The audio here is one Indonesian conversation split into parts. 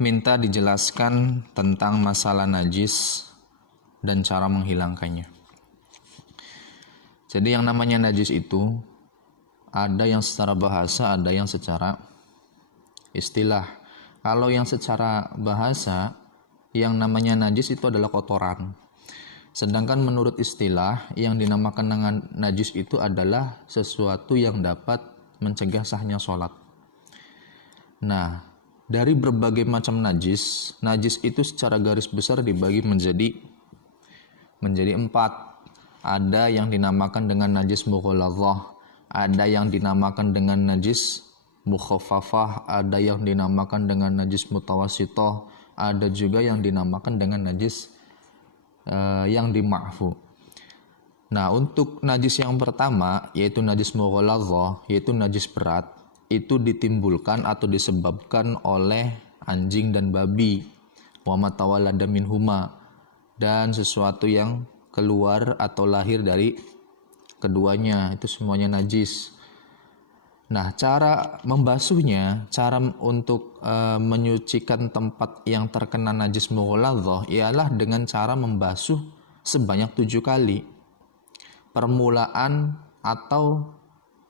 minta dijelaskan tentang masalah najis dan cara menghilangkannya. Jadi yang namanya najis itu ada yang secara bahasa, ada yang secara istilah. Kalau yang secara bahasa, yang namanya najis itu adalah kotoran. Sedangkan menurut istilah, yang dinamakan dengan najis itu adalah sesuatu yang dapat mencegah sahnya sholat. Nah, dari berbagai macam najis itu secara garis besar dibagi menjadi 4. Ada yang dinamakan dengan najis mughaladzah, ada yang dinamakan dengan najis mukhaffafah, ada yang dinamakan dengan najis mutawassithah, ada juga yang dinamakan dengan najis yang dima'fu. Nah, untuk najis yang pertama yaitu najis mughaladzah, yaitu najis berat, itu ditimbulkan atau disebabkan oleh anjing dan babi, wa ma tawallada minhuma, dan sesuatu yang keluar atau lahir dari keduanya, itu semuanya najis. Nah, cara membasuhnya, cara untuk menyucikan tempat yang terkena najis mughaladzah ialah dengan cara membasuh sebanyak 7 kali. Permulaan atau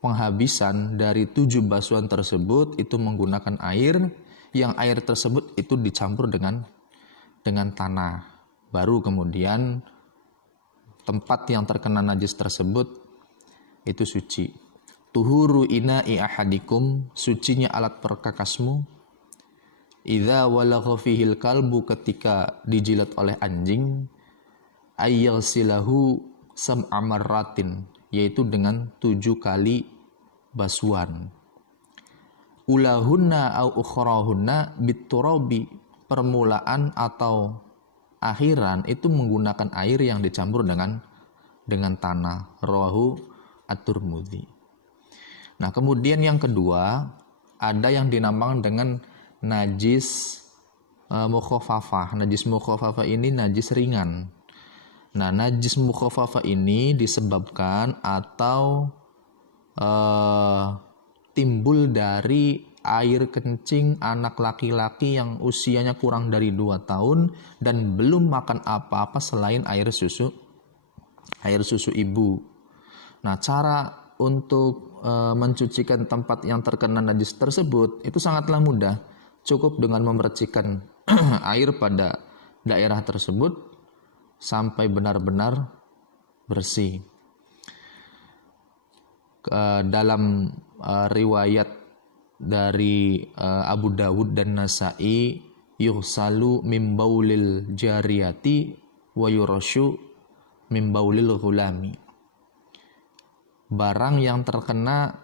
penghabisan dari 7 basuhan tersebut itu menggunakan air, yang air tersebut itu dicampur dengan tanah. Baru kemudian tempat yang terkena najis tersebut itu suci. Tuhuru ina'i ahadikum, sucinya alat perkakasmu. Idza walagha fihil kalbu, ketika dijilat oleh anjing. Ayyasilahu sam'a marratin, yaitu dengan 7 kali basuhan. Ulahunna au ukhrahunna biturabi, permulaan atau akhiran itu menggunakan air yang dicampur dengan tanah. Rawahu at-Tirmidzi. Nah, kemudian yang kedua, ada yang dinamakan dengan najis mukhaffafah. Najis mukhaffafah ini najis ringan. Nah, najis mukhaffafah ini disebabkan atau timbul dari air kencing anak laki-laki yang usianya kurang dari 2 tahun dan belum makan apa-apa selain air susu ibu. Nah, cara untuk mencucikan tempat yang terkena najis tersebut itu sangatlah mudah. Cukup dengan memercikkan air pada daerah tersebut sampai benar-benar bersih. Dalam riwayat dari Abu Dawud dan Nasa'i, yuhsalu min baulil jariyati wa yurashu min baulil ghulami. Barang yang terkena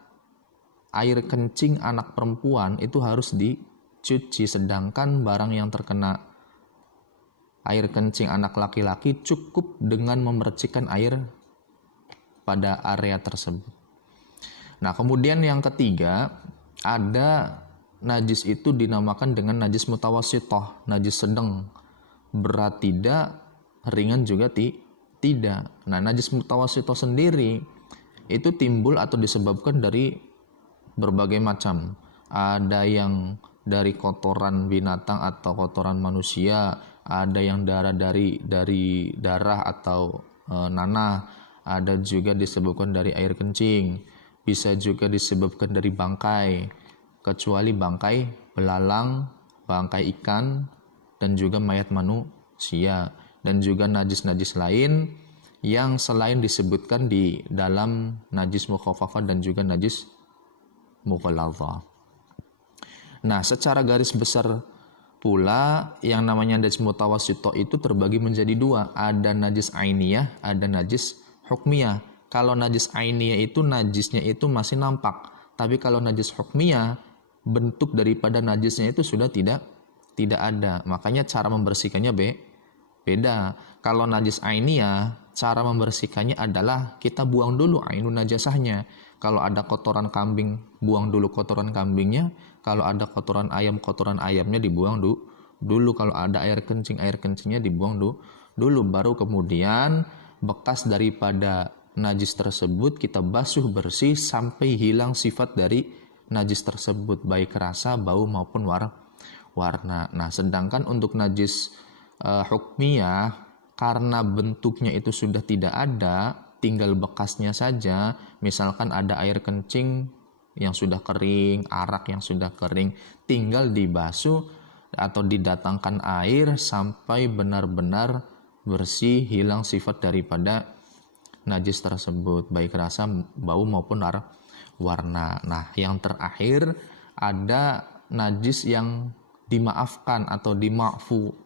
air kencing anak perempuan itu harus dicuci, sedangkan barang yang terkena air kencing anak laki-laki cukup dengan memercikkan air pada area tersebut. Nah, kemudian yang ketiga, ada najis itu dinamakan dengan najis mutawassithah, najis sedang, berat tidak, ringan juga tidak. Nah, najis mutawassithah sendiri itu timbul atau disebabkan dari berbagai macam. Ada yang dari kotoran binatang atau kotoran manusia, ada yang dari darah atau nanah, ada juga disebabkan dari air kencing. Bisa juga disebabkan dari bangkai, kecuali bangkai belalang, bangkai ikan, dan juga mayat manusia. Dan juga najis-najis lain yang selain disebutkan di dalam najis mukhaffafah dan juga najis mughaladzah. Nah, secara garis besar pula yang namanya najis mutawassithah itu terbagi menjadi 2. Ada najis ainiyah, ada najis hukmiyah. Kalau najis ainiyah itu najisnya itu masih nampak, tapi kalau najis hukmiyah bentuk daripada najisnya itu sudah tidak ada. Makanya cara membersihkannya beda. Kalau najis ainiyah, cara membersihkannya adalah kita buang dulu ainun najasahnya. Kalau ada kotoran kambing, buang dulu kotoran kambingnya. Kalau ada kotoran ayamnya dibuang dulu. Kalau ada air kencingnya dibuang dulu. Baru kemudian bekas daripada najis tersebut kita basuh bersih sampai hilang sifat dari najis tersebut, baik rasa, bau maupun warna. Nah, sedangkan untuk najis hukmiyah, karena bentuknya itu sudah tidak ada, tinggal bekasnya saja. Misalkan ada air kencing yang sudah kering, arak yang sudah kering, tinggal dibasuh atau didatangkan air sampai benar-benar bersih, hilang sifat daripada najis tersebut, baik rasa, bau maupun warna. Nah, yang terakhir ada najis yang dimaafkan atau dima'fu.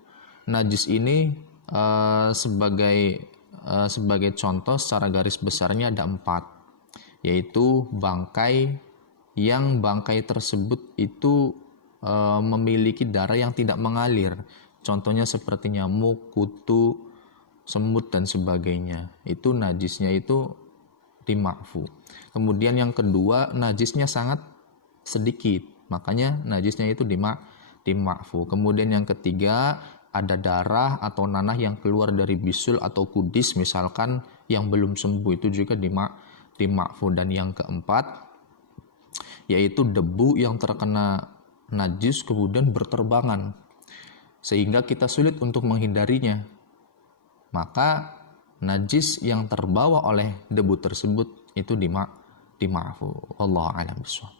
Najis ini sebagai contoh secara garis besarnya ada 4, yaitu bangkai yang bangkai tersebut itu memiliki darah yang tidak mengalir. Contohnya seperti nyamuk, kutu, semut dan sebagainya. Itu najisnya itu dima'fu. Kemudian yang kedua, najisnya sangat sedikit, makanya najisnya itu dima'fu. Kemudian yang ketiga, ada darah atau nanah yang keluar dari bisul atau kudis misalkan yang belum sembuh, itu juga dima'fu. Dan yang keempat, yaitu debu yang terkena najis kemudian berterbangan sehingga kita sulit untuk menghindarinya, maka najis yang terbawa oleh debu tersebut itu dima'fu. Wallahu a'lam bishawab.